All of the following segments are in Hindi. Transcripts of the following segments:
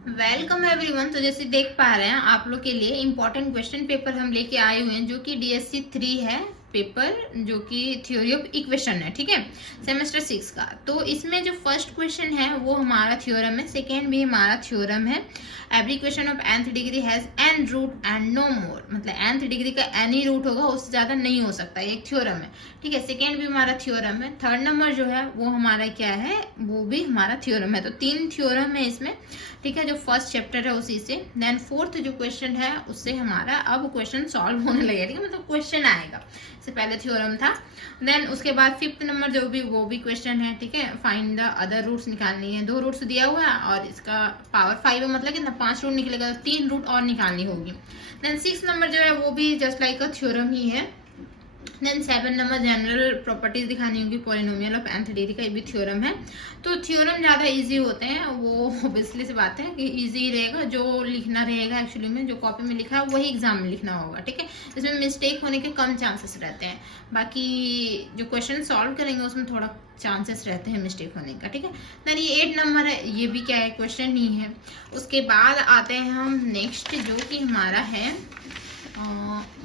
Welcome everyone. तो जैसे देख पा रहे हैं आप लोग के लिए इम्पोर्टेंट क्वेश्चन पेपर हम लेके आए हुए हैं जो कि DSC 3 है पेपर, जो कि थ्योरी ऑफ इक्वेशन है। ठीक है, सेमेस्टर 6 का। तो इसमें जो फर्स्ट क्वेश्चन है वो हमारा थ्योरम है, सेकेंड भी हमारा थ्योरम है। Every question of nth degree has n root and no more, मतलब nth डिग्री का एनी रूट होगा, उससे ज्यादा नहीं हो सकता, एक थ्योरम है। ठीक है, सेकेंड भी हमारा थ्योरम है। थर्ड नंबर जो है वो हमारा क्या है, वो भी हमारा थ्योरम है। तो 3 थ्योरम है इसमें। ठीक है, जो फर्स्ट चैप्टर है उसी से। देन फोर्थ जो क्वेश्चन है उससे हमारा अब क्वेश्चन सॉल्व होने लगेगा। ठीक है, मतलब क्वेश्चन आएगा, इससे पहले थ्योरम था। देन उसके बाद फिफ्थ नंबर जो भी वो भी क्वेश्चन है। ठीक है, फाइंड द अदर रूट्स निकालनी है। 2 रूट्स दिया हुआ है और इसका पावर 5 है, मतलब कितना 5 रूट निकलेगा, तो 3 रूट और निकालनी होगी। देन 6 नंबर जो है वो भी जस्ट लाइक अ थ्योरम ही है। देन 7 नंबर जनरल प्रॉपर्टीज दिखानी होगी पॉलिनोमियल ऑफ nth डिग्री का, ये भी थ्योरम है। तो थ्योरम ज़्यादा इजी होते हैं, वो ऑब्वियसली सी बात है कि इजी रहेगा। जो लिखना रहेगा एक्चुअली में, जो कॉपी में लिखा है वही एग्जाम में लिखना होगा। ठीक है, इसमें मिस्टेक होने के कम चांसेस रहते हैं। बाकी जो क्वेश्चन सॉल्व करेंगे उसमें थोड़ा चांसेस रहते हैं मिस्टेक होने का। ठीक है, देन ये 8 नंबर है, ये भी क्या है, क्वेश्चन ही है। उसके बाद आते हैं हम नेक्स्ट, जो कि हमारा है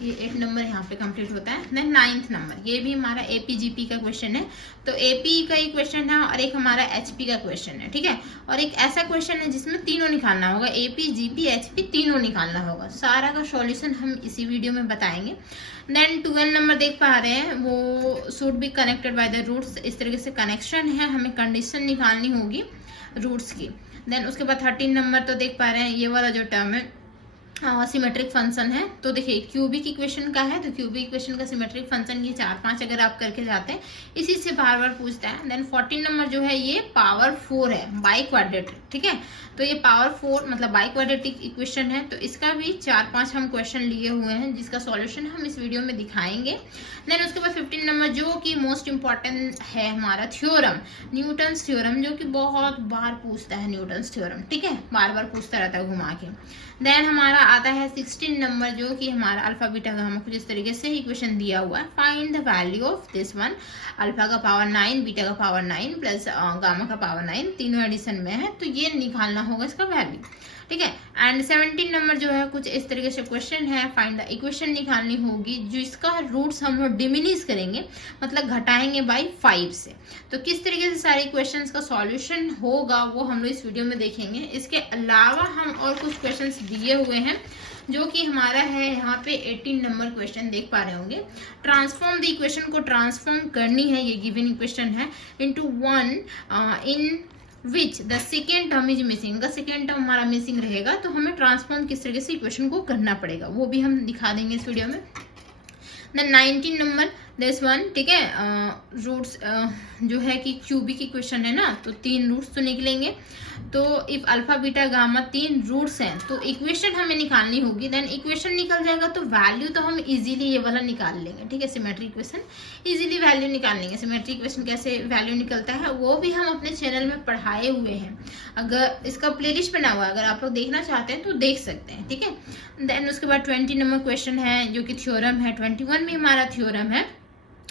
ये 8 नंबर यहाँ पे कंप्लीट होता है। देन 9th नंबर, ये भी हमारा APGP का क्वेश्चन है। तो AP का एक क्वेश्चन है और एक हमारा HP का क्वेश्चन है। ठीक है, और एक ऐसा क्वेश्चन है जिसमें तीनों निकालना होगा, AP GP HP तीनों निकालना होगा। सारा का सॉल्यूशन हम इसी वीडियो में बताएंगे। देन 12 नंबर देख पा रहे हैं, वो should be connected by the roots, इस तरीके से कनेक्शन है, हमें कंडीशन निकालनी होगी रूट्स की। देन उसके बाद 13 नंबर तो देख पा रहे हैं, ये वाला जो टर्म है सिमेट्रिक फंक्शन है। तो देखिए क्यूबिक इक्वेशन का है, तो क्यूबिक इक्वेशन का सिमेट्रिक फंक्शन ये 4-5 अगर आप करके जाते हैं, इसी से बार बार पूछता है। देन 14 नंबर जो है ये पावर 4 है, बाई क्वाड्रेटिक। ठीक है, तो ये पावर 4 मतलब बाई क्वाड्रेटिक इक्वेशन है। तो इसका भी 4-5 हम क्वेश्चन लिए हुए हैं, जिसका सॉल्यूशन हम इस वीडियो में दिखाएंगे। देन उसके बाद 15 नंबर जो कि मोस्ट इंपॉर्टेंट है हमारा थ्योरम, न्यूटन्स थ्योरम, जो कि बहुत बार पूछता है न्यूटन्स थ्योरम। ठीक है, बार बार पूछता रहता है घुमा के। देन हमारा आता है 16 नंबर, जो कि हमारा अल्फा बीटा गामा कुछ इस तरीके से इक्वेशन दिया हुआ है। Find the value of this one, alpha का पावर 9 बीटा का पावर 9 प्लस गामा का पावर 9, तीनों एडिशन में है, तो ये निकालना होगा इसका वैल्यू। ठीक है, एंड 17 नंबर जो है कुछ इस तरीके से क्वेश्चन है, फाइंड द इक्वेशन निकालनी होगी जिसका रूट्स हम लोग डिमिनिश करेंगे, मतलब घटाएंगे बाई 5 से। तो किस तरीके से सारे क्वेश्चंस का सॉल्यूशन होगा वो हम लोग इस वीडियो में देखेंगे। इसके अलावा हम और कुछ क्वेश्चंस दिए हुए हैं, जो कि हमारा है यहाँ पे 18 नंबर क्वेश्चन देख पा रहे होंगे। ट्रांसफॉर्म द इक्वेशन को ट्रांसफॉर्म करनी है, ये गिवन इक्वेशन है, into one in which the second term is missing. अगर सेकेंड टर्म हमारा मिसिंग रहेगा तो हमें ट्रांसफॉर्म किस तरीके से इक्वेशन को करना पड़ेगा, वो भी हम दिखा देंगे इस वीडियो में। Then 19 number this one. ठीक है, रूट्स जो है कि क्यूबिक इक्वेशन है ना, तो 3 रूट्स तो निकलेंगे। तो if alpha beta gamma 3 roots हैं तो इक्वेशन हमें निकालनी होगी। देन इक्वेशन निकल जाएगा तो वैल्यू तो हम इजीली ये वाला निकाल लेंगे। ठीक है, सिमेट्रिक इक्वेशन इजीली वैल्यू निकाल लेंगे। सिमेट्रिक इक्वेशन कैसे वैल्यू निकलता है वो भी हम अपने चैनल में पढ़ाए हुए हैं, अगर इसका प्लेलिस्ट बना हुआ है, अगर आप लोग देखना चाहते हैं तो देख सकते हैं। ठीक है, देन उसके बाद 20 नंबर क्वेश्चन है जो कि थ्योरम है। 21 भी हमारा थ्योरम है,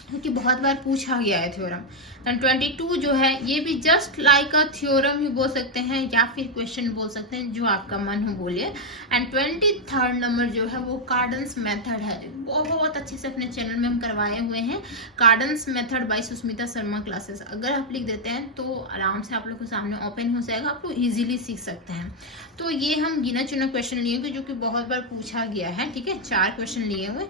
क्योंकि बहुत बार पूछा गया है थ्योरम। एंड 22 जो है ये भी जस्ट लाइक अ थ्योरम ही बोल सकते हैं, या फिर क्वेश्चन बोल सकते हैं, जो आपका मन हो बोलिए। एंड 23 नंबर जो है वो कार्डन्स मेथड है, बहुत अच्छे से अपने चैनल में हम करवाए हुए हैं। Cardan's method by Sushmita Sharma classes, अगर आप लिख देते हैं तो आराम से आप लोग के सामने ओपन हो जाएगा, आप लोग ईजिली सीख सकते हैं। तो ये हम गिना चुना क्वेश्चन लिए हुए जो कि बहुत बार पूछा गया है। ठीक है, 4 क्वेश्चन लिए हुए।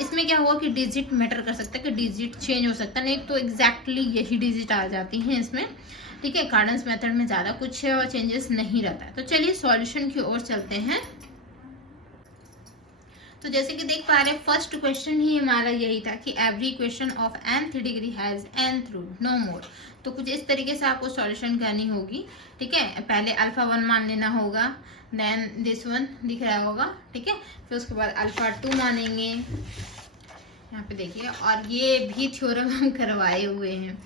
इसमें क्या हुआ कि डिजिट मैटर कर सकता है, कि डिजिट चेंज हो सकता है, नहीं तो एग्जैक्टली यही डिजिट आ जाती हैं इसमें। ठीक है, कार्डन्स मेथड में ज़्यादा कुछ चेंजेस नहीं रहता है। तो चलिए सॉल्यूशन की ओर चलते हैं। तो जैसे कि देख पा रहे हैं फर्स्ट क्वेश्चन ही हमारा यही था कि every equation of nth degree has nth root no more. तो कुछ इस तरीके से आपको सॉल्यूशन करनी होगी। ठीक है, पहले अल्फा 1 मान लेना होगा, देन दिस वन दिख रहा होगा। ठीक है, फिर उसके बाद अल्फा 2 मानेंगे, यहाँ पे देखिए। और ये भी थ्योरम हम करवाए हुए हैं,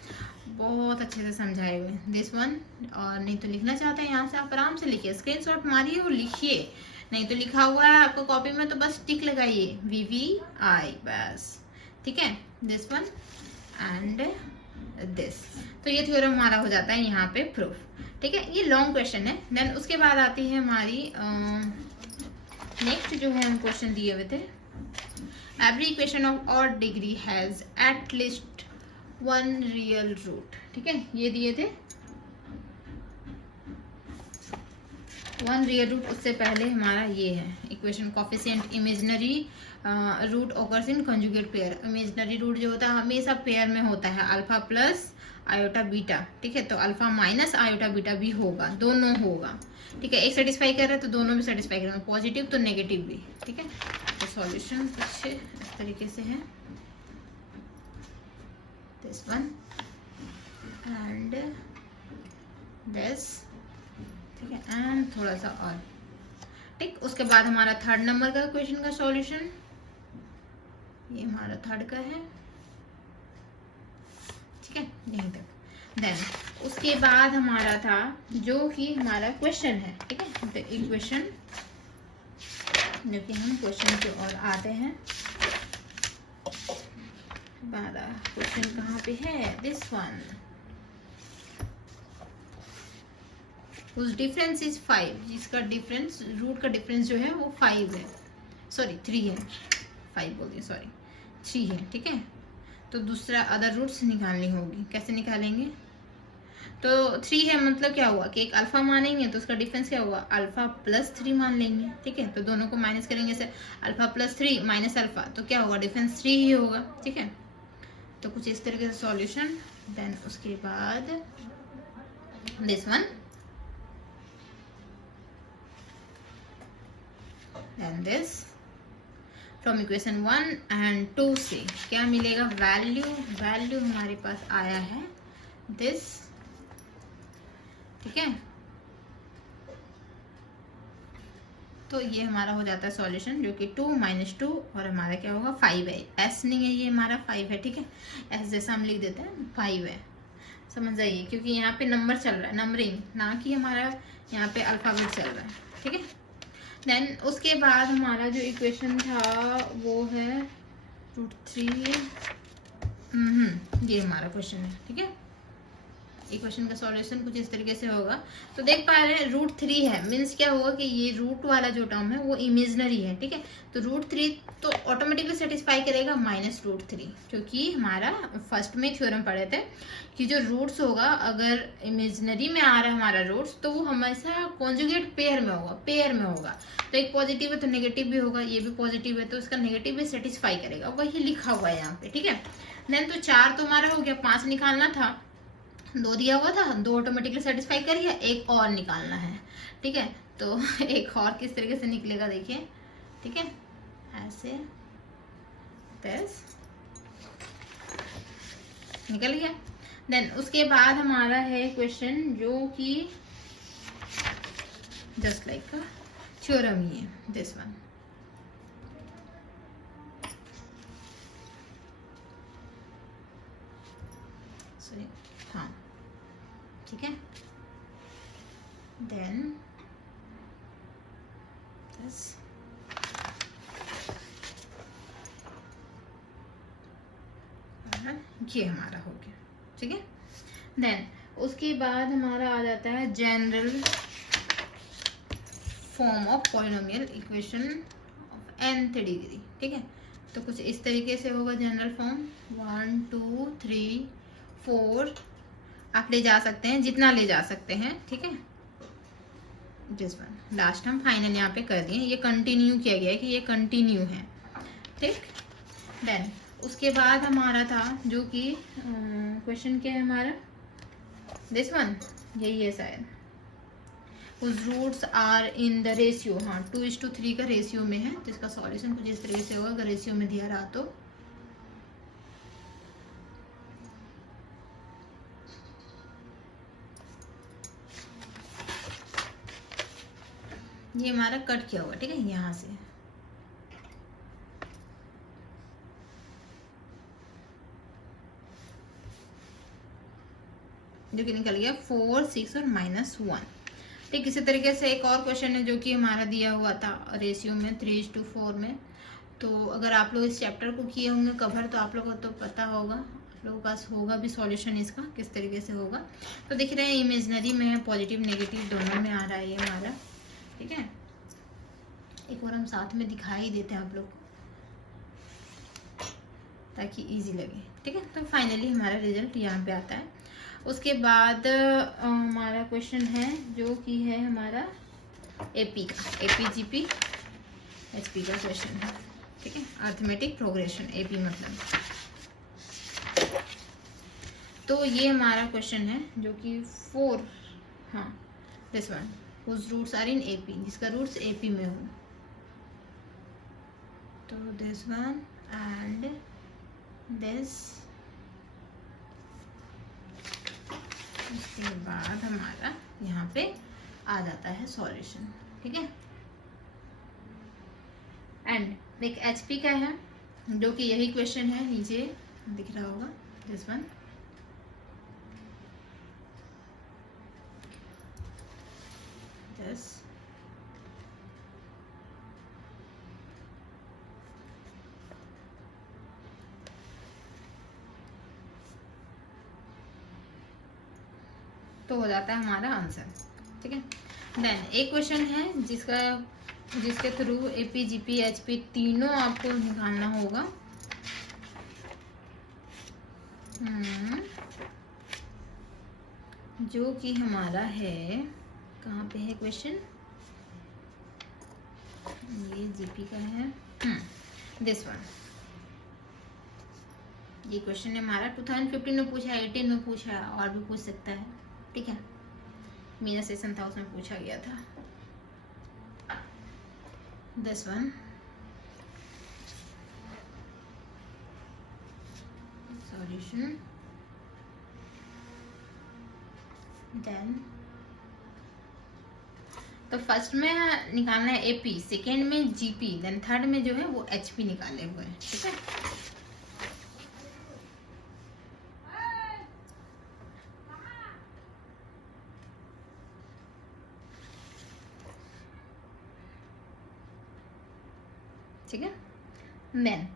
बहुत अच्छे से समझाए हुए हैं, दिस वन। और नहीं तो लिखना चाहते हैं यहाँ से आप आराम से लिखिए, स्क्रीनशॉट मारिए और लिखिए, नहीं तो लिखा हुआ है आपको कॉपी में तो बस टिक लगाइए VVI बस। ठीक है, दिस वन एंड दिस। तो ये थ्योरम हमारा हो जाता है यहाँ पे प्रूफ, ठीक है। ये लॉन्ग क्वेश्चन है। देन उसके बाद आती है हमारी नेक्स्ट जो है हम क्वेश्चन दिए हुए थे, every equation of odd degree has at least one real root, ठीक है। ये दिए थे वन रियल रूट। उससे पहले हमारा ये है equation coefficient imaginary root occurs in conjugate pair. Imaginary root जो होता है हमेशा पेयर में होता है, अल्फा प्लस आयोटा बीटा, ठीक है। तो अल्फा माइनस आयोटा बीटा भी होगा, दोनों होगा, ठीक है। एक सेटिस्फाई कर रहा है तो दोनों भी सेटिस्फाई करेंगे, पॉजिटिव तो नेगेटिव भी, ठीक है। तो सॉल्यूशन कुछ इस तरीके से है, दिस वन एंड दिस, ठीक है, एंड थोड़ा सा और, ठीक। उसके बाद हमारा थर्ड नंबर का क्वेश्चन का सॉल्यूशन, ये हमारा थर्ड का है, ठीक है, यहीं तक। देन उसके बाद हमारा था जो कि हमारा क्वेश्चन है, ठीक है, द इक्वेशन, जो कि हम क्वेश्चन की ओर आते हैं। हमारा क्वेश्चन कहाँ पे है, दिस वन, उस डिफरेंस इज 5, जिसका डिफरेंस, रूट का डिफरेंस जो है वो 5 है, सॉरी 3 है, 5 बोल दिए, सॉरी 3 है, ठीक है। तो दूसरा अदर रूट्स निकालनी होगी, कैसे निकालेंगे? तो 3 है मतलब क्या हुआ कि एक अल्फा मानेंगे तो उसका डिफरेंस क्या होगा, अल्फा प्लस 3 मान लेंगे, ठीक है। तो दोनों को माइनस करेंगे से, अल्फा प्लस 3 माइनस अल्फा, तो क्या होगा, डिफरेंस 3 ही होगा, ठीक है। तो कुछ इस तरीके से सॉल्यूशन। देन उसके बाद this one, then this, from equation 1 and 2 से क्या मिलेगा, वैल्यू हमारे पास आया है दिस, ठीक है। तो ये हमारा हो जाता है सॉल्यूशन, जो कि 2 - 2 और हमारा क्या होगा 5 है, एस नहीं है, ये हमारा 5 है, ठीक है। एस जैसा हम लिख देते हैं, 5 है, समझ जाइए, क्योंकि यहाँ पे नंबर चल रहा है, नंबरिंग, ना कि हमारा यहाँ पे अल्फाबेट चल रहा है, ठीक है। देन उसके बाद हमारा जो इक्वेशन था वो है √3, ये हमारा क्वेश्चन है, ठीक है। इक्वेशन का सॉल्यूशन कुछ इस तरीके से होगा। तो देख पा रहे हैं √3 है, मीन्स क्या होगा कि ये रूट वाला जो टर्म है वो इमेजनरी है, ठीक है। तो √3 तो ऑटोमेटिकली सेटिस्फाई करेगा -√3, क्योंकि हमारा फर्स्ट में थ्योरम पढ़े थे कि जो रूट्स होगा, अगर इमेजनरी में आ रहा है हमारा रूट्स, तो वो हमेशा कॉन्जुगेट पेयर में होगा, पेयर में होगा। तो एक पॉजिटिव है तो नेगेटिव भी होगा, ये भी पॉजिटिव है तो इसका नेगेटिव भी सेटिस्फाई करेगा, वही लिखा हुआ है यहाँ पे, ठीक है। देन तो 4 तो हमारा हो गया, 5 निकालना था, 2 दिया हुआ था, 2 ऑटोमेटिकली सेटिस्फाई कर लिया, एक और निकालना है, ठीक है। तो एक और किस तरीके से निकलेगा देखिए, ठीक है, ऐसे बस निकल गया। देन उसके बाद हमारा है क्वेश्चन जो कि जस्ट लाइक का थ्योरम ही है, दिस वन, सॉरी, हाँ, ठीक है। देन दिस, ये हमारा हो गया, ठीक है। देन उसके बाद हमारा आ जाता है general form of polynomial equation of nth degree, ठीक है। तो कुछ इस तरीके से होगा जनरल फॉर्म, 1 2 3 4 आप ले जा सकते हैं, जितना ले जा सकते हैं, ठीक है। दिस वन लास्ट हम फाइनल यहाँ पे कर दिए, ये कंटिन्यू किया गया है कि ये कंटिन्यू है, ठीक। देन उसके बाद हमारा था जो कि क्वेश्चन क्या है हमारा, दिस वन, यही है शायद, उस roots are in the ratio, हाँ 2:3 का रेशियो में है। तो इसका सॉल्यूशन कुछ इस तरीके से होगा, अगर रेशियो में दिया रहा तो। ये हमारा कट किया हुआ, ठीक है, यहाँ से जो कि निकल गया 4 6 और -1, ठीक। इसी तरीके से एक और क्वेश्चन है जो कि हमारा दिया हुआ था रेशियो में 3:4 में। तो अगर आप लोग इस चैप्टर को किए होंगे कवर तो आप लोगों को तो पता होगा, लोगों के पास होगा भी सॉल्यूशन इसका किस तरीके से होगा। तो देख रहे हैं इमेजिनरी में है, पॉजिटिव नेगेटिव दोनों में आ रहा है ये हमारा, ठीक है। एक और हम साथ में दिखा ही देते हैं आप लोग को ताकि इजी लगे, ठीक है। तो फाइनली हमारा रिजल्ट यहाँ पे आता है। उसके बाद हमारा क्वेश्चन है जो कि है हमारा एपी का, एपीजीपी एचपी का क्वेश्चन है, ठीक है। अर्थमेटिक प्रोग्रेशन एपी मतलब, तो ये हमारा क्वेश्चन है जो कि 4, हाँ this one whose roots are in AP, जिसका रूट्स एपी में हो, तो दिस वन एंड दिस। उसके बाद हमारा यहाँ पे आ जाता है सॉल्यूशन, ठीक है। एंड एक एचपी का है जो कि यही क्वेश्चन है, नीचे दिख रहा होगा दिस वन, दिस तो हो जाता है हमारा आंसर, ठीक है। देन एक क्वेश्चन है जिसके थ्रू एपी जीपी एचपी तीनों आपको निकालना होगा। जो कि हमारा है, कहाँ पे है क्वेश्चन, ये जीपी का है, दिस वन। ये क्वेश्चन है हमारा 2015 में पूछा है, 18 में पूछा है, और भी पूछ सकता है, ठीक है। मेरा सेशन था उसमें पूछा गया था दिस वन, सॉल्यूशन। देन तो फर्स्ट में निकालना है एपी, सेकेंड में जीपी, देन थर्ड में जो है वो एचपी निकाले हुए हैं, ठीक है। ठीक है। देन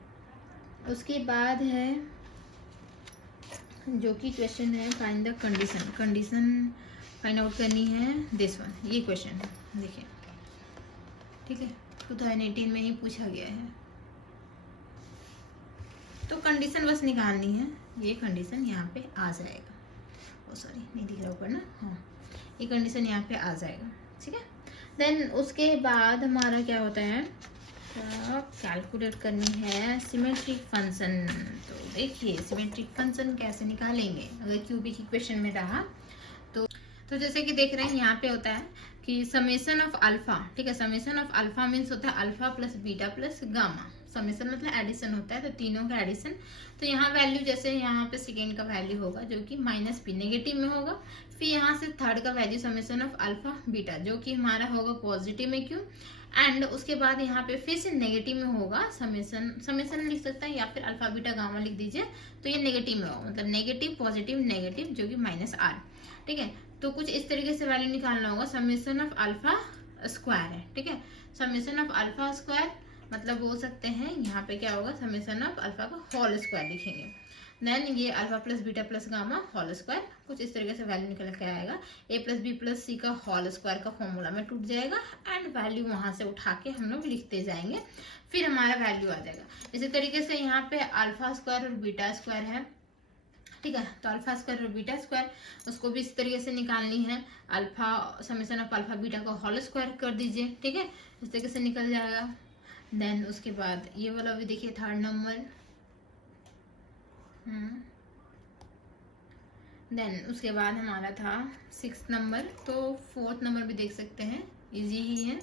उसके बाद है जो कि क्वेश्चन है find the condition, condition find out करनी है दिस वन, ये क्वेश्चन है, देखिए, ठीक है। 2018 में ही पूछा गया है, तो कंडीशन बस निकालनी है। ये कंडीशन यहाँ पे आ जाएगा, ओ सॉरी नहीं दिख रहा ऊपर ना, हाँ ये कंडीशन यहाँ पे आ जाएगा, ठीक है। देन उसके बाद हमारा क्या होता है, कैलकुलेट करनी है सिमेट्रिक फंक्शन। तो देखिए सिमेट्रिक फंक्शन कैसे निकालेंगे अगर क्यूबिक इक्वेशन में रहा तो जैसे कि देख रहे हैं यहाँ पे होता है कि समेशन ऑफ अल्फा, ठीक है। समेशन ऑफ अल्फा मीन्स होता है alpha plus beta plus gamma. Summation मतलब एडिशन होता है, तो तीनों का एडिशन। तो यहाँ वैल्यू जैसे यहाँ पे सेकेंड का वैल्यू होगा जो कि -p नेगेटिव में होगा, फिर यहाँ से थर्ड का value summation of alpha beta जो कि हमारा होगा पॉजिटिव में, क्यों, एंड उसके बाद यहाँ पे फिर से नेगेटिव में होगा समेशन लिख सकता है, या फिर अल्फा बीटा गामा लिख दीजिए, तो ये नेगेटिव में होगा, मतलब नेगेटिव पॉजिटिव नेगेटिव जो कि -r, ठीक है। तो कुछ इस तरीके से वैल्यू निकालना होगा। समेशन ऑफ अल्फा स्क्वायर है, ठीक है। समेशन ऑफ अल्फा स्क्वायर मतलब बोल सकते हैं यहाँ पे क्या होगा, समेशन ऑफ अल्फा का होल स्क्वायर लिखेंगे। देन ये alpha plus beta plus gamma whole square, कुछ इस तरीके से वैल्यू निकल के आएगा। a plus B plus C का होल स्क्वायर का फॉर्मूला में टूट जाएगा, एंड वैल्यू वहां से उठा के हम लोग लिखते जाएंगे, फिर हमारा वैल्यू आ जाएगा। इसी तरीके से यहाँ पे अल्फा स्क्वायर और बीटा स्क्वायर है, ठीक है। तो अल्फा स्क्वायर और बीटा स्क्वायर उसको भी इस तरीके से निकालनी है। Alpha summation of alpha beta को होल स्क्वायर कर दीजिए, ठीक है, इस तरीके से निकल जाएगा। देन उसके बाद ये वाला भी देखिए थर्ड नंबर, देन उसके बाद हमारा था 6th नंबर, तो 4th नंबर भी देख सकते हैं, इजी ही है।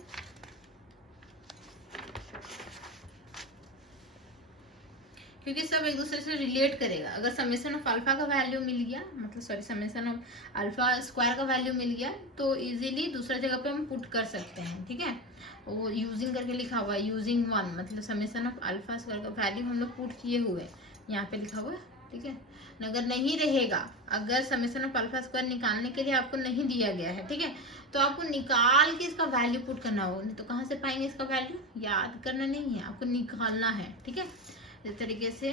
क्योंकि सब एक दूसरे से रिलेट करेगा। अगर समेशन ऑफ अल्फा का वैल्यू मिल गया, मतलब sorry summation of alpha square का वैल्यू मिल गया, तो इजीली दूसरा जगह पे हम पुट कर सकते हैं, ठीक है। वो यूजिंग करके लिखा हुआ है, यूजिंग 1 मतलब समेशन ऑफ अल्फा स्क्वायर का वैल्यू हम लोग पुट किए हुए यहाँ पे लिखा हुआ है, ठीक है। अगर नहीं रहेगा, अगर समेशन ऑफ अल्फा स्क्वायर निकालने के लिए आपको नहीं दिया गया है, ठीक है, तो आपको निकाल के इसका वैल्यू पुट करना होगा, नहीं तो कहाँ से पाएंगे इसका वैल्यू, याद करना नहीं है, आपको निकालना है, ठीक है। इस तरीके से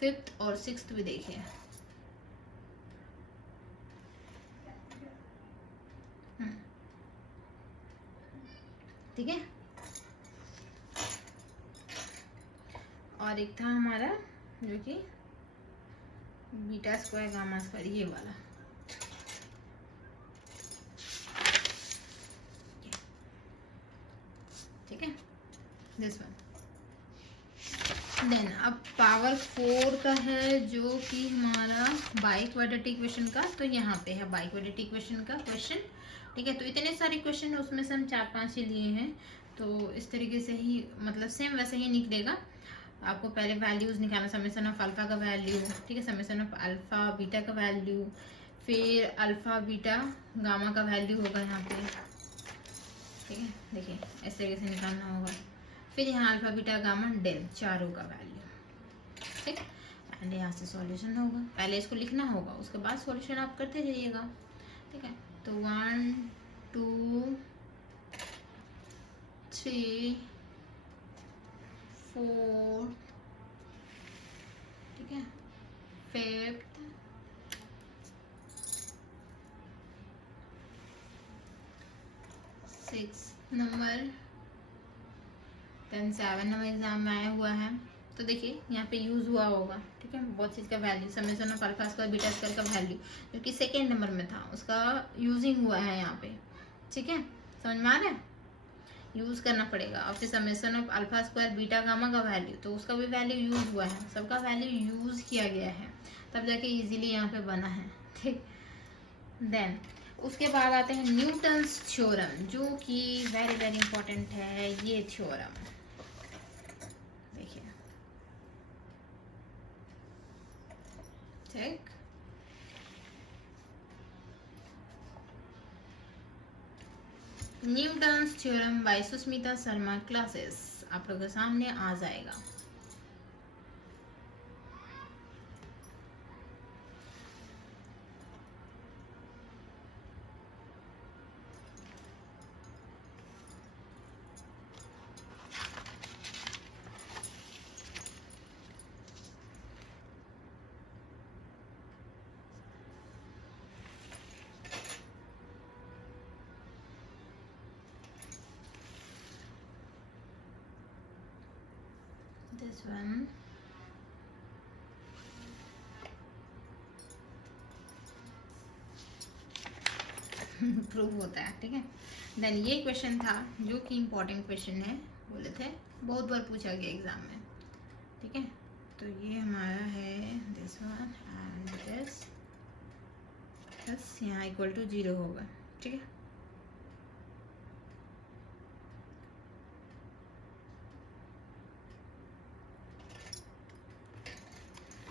5th और 6th भी देखिए, ठीक है। और एक था हमारा जो कि बीटा स्क्वायर गामा स्क्वायर, ये वाला। ठीक है, दिस वन। देन अब पावर 4 का है जो कि हमारा बाई क्वाड्रेटिक इक्वेशन का। तो यहाँ पे है बाई क्वाड्रेटिक इक्वेशन का क्वेश्चन। ठीक है, तो इतने सारे क्वेश्चन है, उसमें से हम 4-5 ही लिए हैं। तो इस तरीके से ही मतलब सेम वैसे ही निकलेगा। आपको पहले वैल्यूज निकालना, समेशन ऑफ अल्फा का वैल्यू, ठीक है, समेशन ऑफ अल्फा बीटा का वैल्यू, फिर अल्फा बीटा गामा का वैल्यू होगा यहाँ पे। ठीक है, देखिए इस तरीके से निकालना होगा। फिर यहाँ अल्फा बीटा गामा डेल चारों का वैल्यू। ठीक, एंड यहाँ से सॉल्यूशन होगा। पहले इसको लिखना होगा, उसके बाद सॉल्यूशन आप करते जाइएगा। ठीक है, तो 1 2 3 4, ठीक है, 5th, 6 number, then 7 number exam में आया हुआ है। तो देखिए यहाँ पे यूज हुआ होगा। ठीक है, बहुत चीज का value, summation of alpha square beta square का वैल्यू जो कि सेकेंड नंबर में था, उसका यूजिंग हुआ है यहाँ पे। ठीक है, समझ में आ रहा है, यूज करना पड़ेगा। और फिर summation of alpha square beta gamma का वैल्यू, तो उसका भी वैल्यू यूज हुआ है, सबका वैल्यू यूज किया गया है, तब जाके इजीली यहाँ पे बना है। ठीक, देन उसके बाद आते हैं न्यूटन्स थ्योरम, जो कि वेरी वेरी इंपॉर्टेंट है ये थ्योरम। देखिए, ठीक, Newton's theorem by Sushmita Sharma classes आप लोगों के सामने आ जाएगा। This one, प्रूव होता है। ठीक है, देन ये क्वेश्चन था जो कि इम्पोर्टेंट क्वेश्चन है, बोले थे बहुत बार पूछा गया एग्जाम में। ठीक है, तो ये हमारा है दिस वन एंड दिस यहाँ इक्वल टू 0 होगा। ठीक है,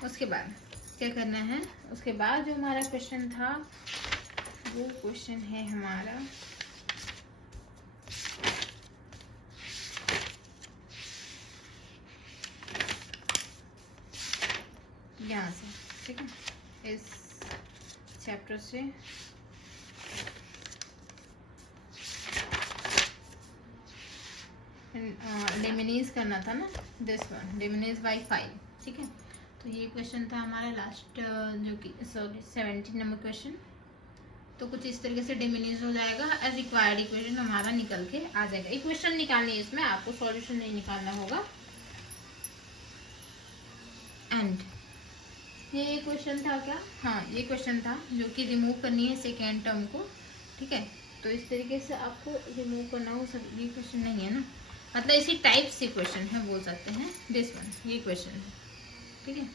उसके बाद क्या करना है, उसके बाद जो हमारा क्वेश्चन था वो क्वेश्चन है हमारा यहाँ से। ठीक है, इस चैप्टर से डिमिनीज करना था ना, दिस वन डिमिनीज बाई 5। ठीक है, तो ये क्वेश्चन था हमारा लास्ट जो कि 17 नंबर क्वेश्चन। तो कुछ इस तरीके से डिमिनीज हो जाएगा, एज रिक्वायर्ड इक्वेशन हमारा निकल के आ जाएगा। इक्वेशन निकालनी है, इसमें आपको सॉल्यूशन नहीं निकालना होगा। एंड ये क्वेश्चन था क्या, हाँ ये क्वेश्चन था जो कि रिमूव करनी है सेकेंड टर्म को। ठीक है, तो इस तरीके से आपको रिमूव करना हो। सब ये क्वेश्चन नहीं है ना, मतलब इसी टाइप से क्वेश्चन है, बोल सकते हैं दिस वन, ये क्वेश्चन है। ठीक है,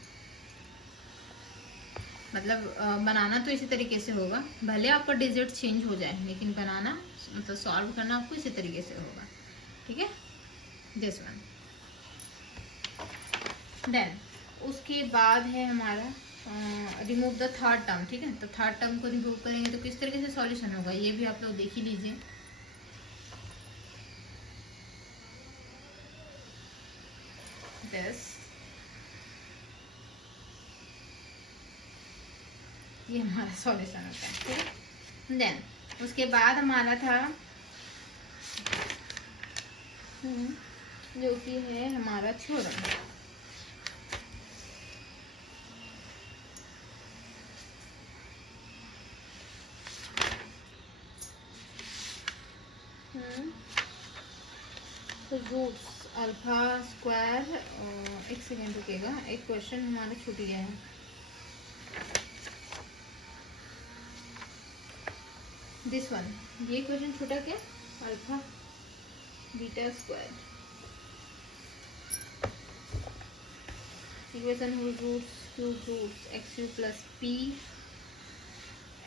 मतलब बनाना तो इसी तरीके से होगा, भले आपका डिजिट चेंज हो जाए, लेकिन बनाना मतलब सॉल्व करना आपको इसी तरीके से होगा। ठीक है, दिस वन। देन उसके बाद है हमारा रिमूव द थर्ड टर्म। ठीक है, तो थर्ड टर्म को रिमूव करेंगे तो किस तरीके से सॉल्यूशन होगा, ये भी आप लोग देख ही लीजिए। दिस, ये हमारा सॉल्यूशन होता है। ठीक है, देन उसके बाद हमारा था जो कि है हमारा थ्योरम। रूट्स अल्फा स्क्वायर, एक सेकेंड रुकेगा, एक क्वेश्चन हमारा छूट गया है। दिस वन, ये क्वेश्चन छूटा क्या? Alpha beta square equation whose roots x cube plus P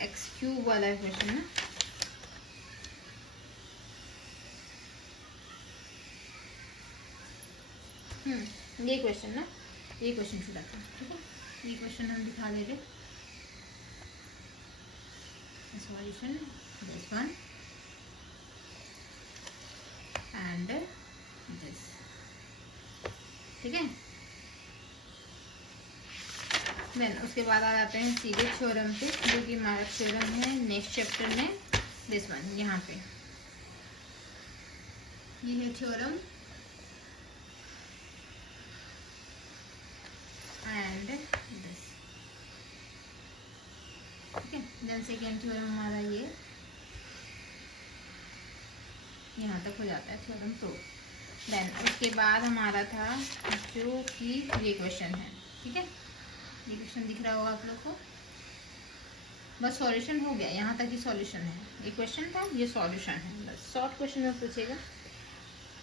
x cube वाला इक्वेशन है। ये क्वेश्चन ना, ये क्वेश्चन छूटा था, ठीक है। ये क्वेश्चन हम दिखा दे रहे, solution this one and this, ठीक है। देन उसके बाद आ जाते हैं सीधे थ्योरम पे, जो कि हमारा थ्योरम है नेक्स्ट चैप्टर में, दिस वन, यहाँ पे ये है थ्योरम एंड दिस, ठीक है। देन सेकेंड थ्योरम हमारा ये यहाँ तक हो जाता है थ्योरम प्रूव। देन उसके बाद हमारा था जो कि ये क्वेश्चन है, ठीक है। ये क्वेश्चन दिख रहा होगा आप लोग को, बस सॉल्यूशन हो गया, यहाँ तक ही सॉल्यूशन है। ये क्वेश्चन था, ये सॉल्यूशन है, बस शॉर्ट क्वेश्चन में पूछेगा।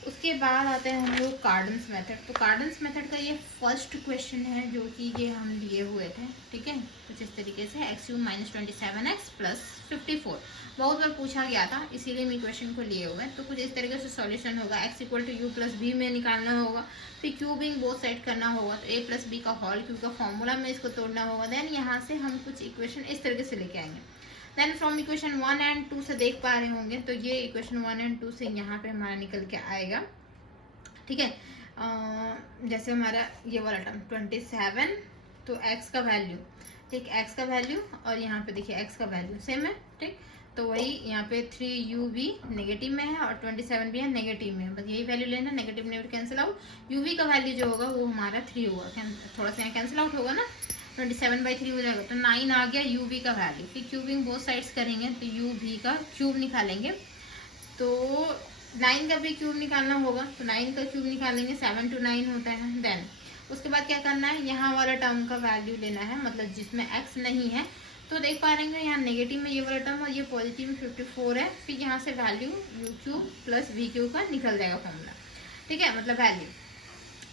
उसके बाद आते हैं हम लोग कार्डन्स मेथड। तो कार्डन्स मेथड का ये फर्स्ट क्वेश्चन है जो कि ये हम लिए हुए थे, ठीक है। कुछ इस तरीके से x cube minus 27x plus 54 बहुत बार पूछा गया था, इसीलिए मैं क्वेश्चन को लिए हुए हैं। तो कुछ इस तरीके से सॉल्यूशन होगा, X equal to U plus B में निकालना होगा, फिर क्यूबिंग बोथ साइड करना होगा, तो ए प्लस बी का होल क्यूब का फॉर्मूला में इसको तोड़ना होगा। देन यहाँ से हम कुछ इक्वेशन इस तरीके से लेके आएंगे। देन फ्रॉम इक्वेशन 1 एंड 2 से देख पा रहे होंगे, तो ये इक्वेशन 1 एंड 2 से यहाँ पे हमारा निकल के आएगा, ठीक है। जैसे हमारा ये वाला टर्म 27, तो x का वैल्यू, ठीक, x का वैल्यू और यहाँ पे देखिए x का वैल्यू सेम है, ठीक। तो वही यहाँ पे 3uv नेगेटिव में है और 27 भी है नेगेटिव में है, बस यही वैल्यू लेना, negative negative cancel out. uv का वैल्यू जो होगा वो हमारा 3 होगा, थोड़ा सा यहाँ कैंसिल आउट होगा ना, 27/3 हो जाएगा, तो 9 आ गया uv का वैल्यू। फिर क्यूबिंग बोथ साइड्स करेंगे तो uv का क्यूब निकालेंगे, तो 9 का भी क्यूब निकालना होगा, तो 9 का क्यूब निकालेंगे, 7 to 9 होता है। देन उसके बाद क्या करना है, यहाँ वाला टर्म का वैल्यू लेना है, मतलब जिसमें x नहीं है। तो देख पा रहे हैं यहाँ नेगेटिव में ये वाला टर्म और ये पॉजिटिव में 54 है। फिर यहाँ से value U cube plus V cube का निकल जाएगा फॉर्मूला, ठीक है, मतलब value.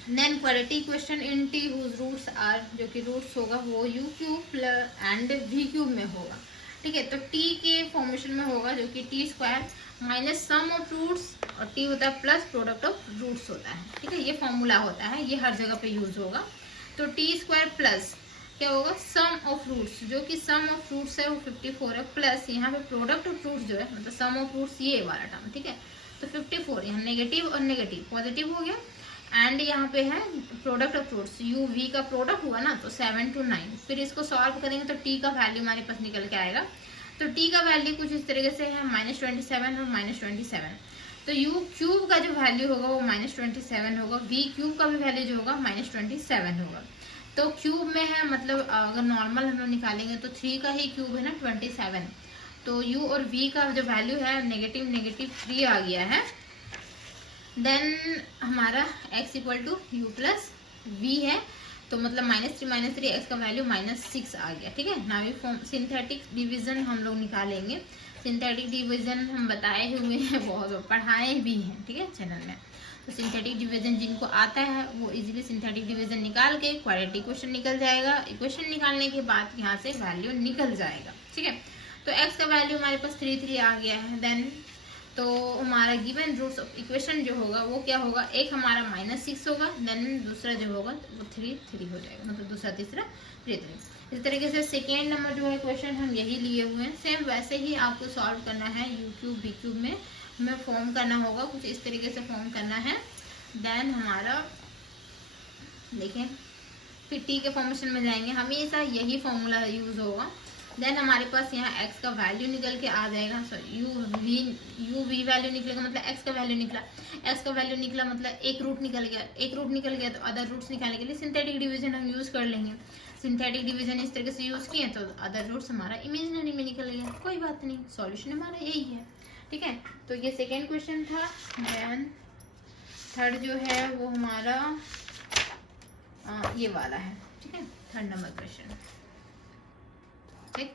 Then quadratic equation in T whose roots are, जो कि रूट्स होगा वो U cube and V cube में होगा, ठीक है। तो टी के फॉर्मेशन में होगा जो कि T square minus sum of roots, और टी होता है प्लस प्रोडक्ट ऑफ रूट्स होता है, ठीक है। ये फॉर्मूला होता है, ये हर जगह पे यूज होगा। तो टी स्क्वायर प्लस क्या होगा, सम ऑफ रूट्स, जो कि सम ऑफ रूट्स है वो 54 है, प्लस यहाँ पे प्रोडक्ट ऑफ रूट्स जो है, मतलब सम ऑफ रूट्स ये वाला टर्म, ठीक है। तो 54 यहाँ नेगेटिव और नेगेटिव पॉजिटिव हो गया, एंड यहाँ पे है product of roots, U V का प्रोडक्ट हुआ ना, तो 7 to 9। फिर इसको सॉल्व करेंगे तो टी का वैल्यू हमारे पास निकल के आएगा। तो टी का वैल्यू कुछ इस तरीके से है -27 और -27। तो यू क्यूब का जो वैल्यू होगा वो -27 होगा, वी क्यूब का भी वैल्यू जो होगा -27 होगा। तो क्यूब में है, मतलब अगर नॉर्मल हम लोग निकालेंगे तो 3 का ही क्यूब है ना 27, तो u और v का जो वैल्यू है नेगेटिव नेगेटिव 3 आ गया है। देन हमारा x equal to U plus V है, तो मतलब -3 x का वैल्यू -6 आ गया, ठीक है ना। भी फॉर्म सिंथेटिक डिवीजन हम लोग निकालेंगे, सिंथेटिक डिवीजन हम बताए हुए हैं, बहुत पढ़ाए भी हैं, ठीक है, चैनल में। तो सिंथेटिक डिवीजन जिनको आता है वो इजीली सिंथेटिक डिवीजन निकाल के क्वाड्रेटिक इक्वेशन निकल जाएगा। इक्वेशन निकालने के बाद यहाँ से वैल्यू निकल जाएगा, ठीक है। तो x का वैल्यू हमारे पास 3 आ गया है। देन तो हमारा गिवन रूट्स ऑफ इक्वेशन जो होगा वो क्या होगा, एक हमारा -6 होगा, देन दूसरा जो होगा वो 3 हो जाएगा, मतलब दूसरा तीसरा 3। इस तरीके से सेकेंड नंबर जो है क्वेश्चन हम यही लिए हुए हैं। सेम वैसे ही आपको सॉल्व करना है, यू क्यूब वी क्यूब में हमें फॉर्म करना होगा, कुछ इस तरीके से फॉर्म करना है। देन हमारा देखें, फिर टी के फॉर्मेशन में जाएंगे, हमेशा यही फॉर्मूला यूज होगा। देन हमारे पास यहाँ x का वैल्यू निकल के आ जाएगा, सॉरी यू वी वैल्यू निकलेगा, मतलब x का वैल्यू निकला, x का वैल्यू निकला मतलब एक रूट निकल गया, एक रूट निकल गया तो अदर रूट्स निकालने के लिए सिंथेटिक डिवीजन हम यूज कर लेंगे। सिंथेटिक डिवीजन इस तरीके से यूज किए तो अदर रूट्स हमारा इमेजिनरी में निकल गया, कोई बात नहीं, सॉल्यूशन हमारा यही है, ठीक है। तो ये सेकेंड क्वेश्चन था। देन थर्ड जो है वो हमारा ये वाला है, ठीक है, थर्ड नंबर क्वेश्चन। ठीक,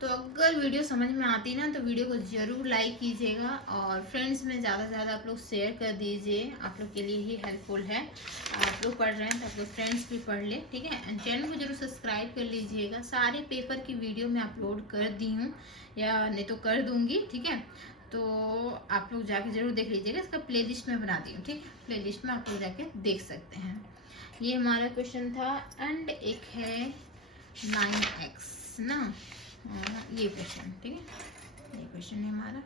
तो अगर वीडियो समझ में आती है ना तो वीडियो को जरूर लाइक कीजिएगा और फ्रेंड्स में ज़्यादा से ज़्यादा आप लोग शेयर कर दीजिए, आप लोग के लिए ही हेल्पफुल है। आप लोग पढ़ रहे हैं तो आप लोग फ्रेंड्स भी पढ़ ले, ठीक है। एंड चैनल को जरूर सब्सक्राइब कर लीजिएगा। सारे पेपर की वीडियो मैं अपलोड कर दी हूँ या नहीं तो कर दूँगी, ठीक है। तो आप लोग जाके जरूर देख लीजिएगा, इसका प्लेलिस्ट में बना दी हूँ, ठीक है। प्लेलिस्ट में आप लोग जाके देख सकते हैं। ये हमारा क्वेश्चन था। एंड एक है 9x ना, ये क्वेश्चन, ठीक है, ये क्वेश्चन है हमारा।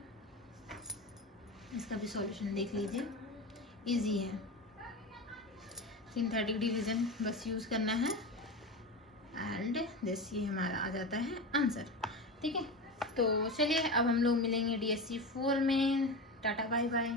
इसका भी सॉल्यूशन देख लीजिए, इजी है। सिंथेटिक डिवीजन बस यूज करना है एंड दिस ये हमारा आ जाता है आंसर, ठीक है। तो चलिए अब हम लोग मिलेंगे DSC 4 में। Tata bye bye.